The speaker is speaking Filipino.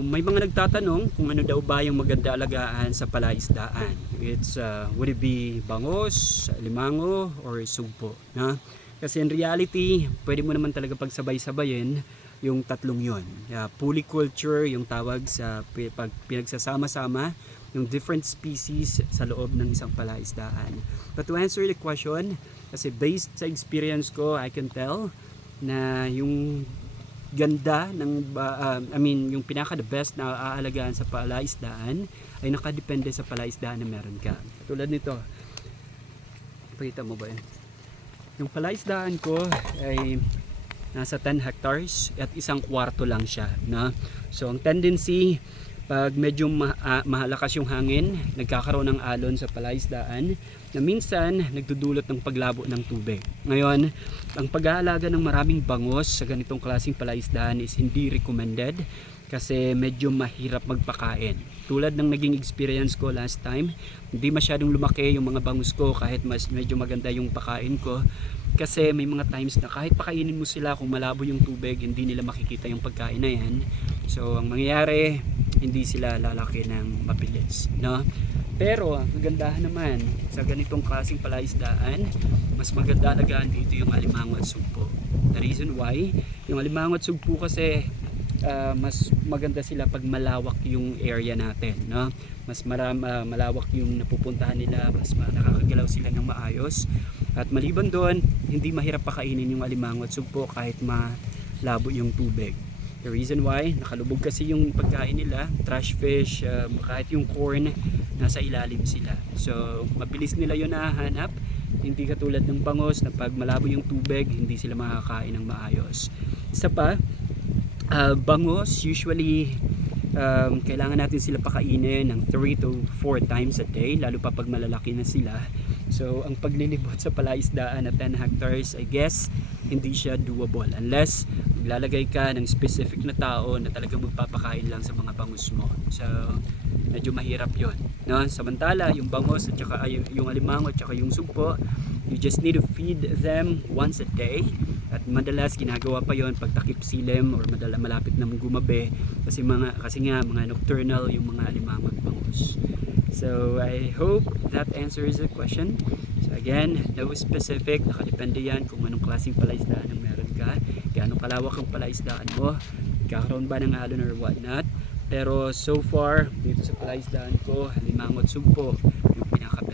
May mga nagtatanong kung ano daw ba yung maganda alagaan sa palaisdaan. It's uh, would it be bangos, limango, or sugpo, na? Kasi in reality, pwede mo naman talaga pagsabay-sabayin yung tatlong yon. Yeah, polyculture yung tawag sa pag pinagsasama-sama yung different species sa loob ng isang palaisdaan. But to answer the question, kasi based sa experience ko, I can tell na yung ganda ng um, I mean yung pinaka the best na aalagaan sa palaisdaan ay nakadepende sa palaisdaan na meron ka. Tulad nito. Pakita mo ba yun? Yung palaisdaan ko ay nasa 10 hectares at isang kwarto lang siya, no? So ang tendency pag medyo ma- ah, mahalakas yung hangin, nagkakaroon ng alon sa palaisdaan na minsan nagdudulot ng paglabo ng tubig. Ngayon, ang pag-aalaga ng maraming bangos sa ganitong klaseng palaisdaan is hindi recommended kasi medyo mahirap magpakain. Tulad ng naging experience ko last time, hindi masyadong lumaki yung mga bangus ko kahit mas medyo maganda yung pakain ko kasi may mga times na kahit pakainin mo sila kung malabo yung tubig, hindi nila makikita yung pagkain na yan. So, ang mangyayari, hindi sila lalaki ng mabilis, no? Pero, ang kagandahan naman sa ganitong klaseng palaisdaan, mas maganda alagaan dito yung alimango at sugpo. The reason why, yung alimango at sugpo kasi ah, mas maganda sila pag malawak yung area natin, no? Mas maram, ah, malawak yung napupuntahan nila, mas ma- nakakagalaw sila ng maayos. At maliban doon, hindi mahirap pakainin yung alimango at sugpo kahit malabo yung tubig. The reason why, nakalubog kasi yung pagkain nila, trash fish, uh, kahit yung corn, nasa ilalim sila. So, mabilis nila yun nahanap. Hindi katulad ng bangos na pag malabo yung tubig, hindi sila makakain ng maayos. Isa pa, uh, bangos, usually, um, kailangan natin sila pakainin ng 3 to 4 times a day, lalo pa pag malalaki na sila. So, ang paglilibot sa palaisdaan na 10 hectares, I guess, hindi siya doable unless maglalagay ka ng specific na tao na talagang magpapakain lang sa mga bangus mo. So, medyo mahirap yon no? Samantala, yung bangus at saka ay, yung alimango at saka yung sugpo, you just need to feed them once a day. At madalas ginagawa pa yon pag takip silim or madala malapit na gumabi kasi mga kasi nga mga nocturnal yung mga alimango at bangus. So, I hope that answers the question. So again, no specific, nakadepende yan kung anong klaseng palaisdaan ang meron ka, gaano kalawak ang palaisdaan mo, kakaroon ba ng alon or whatnot. Pero so far, dito sa palaisdaan ko, limangot sugpo, yung pinaka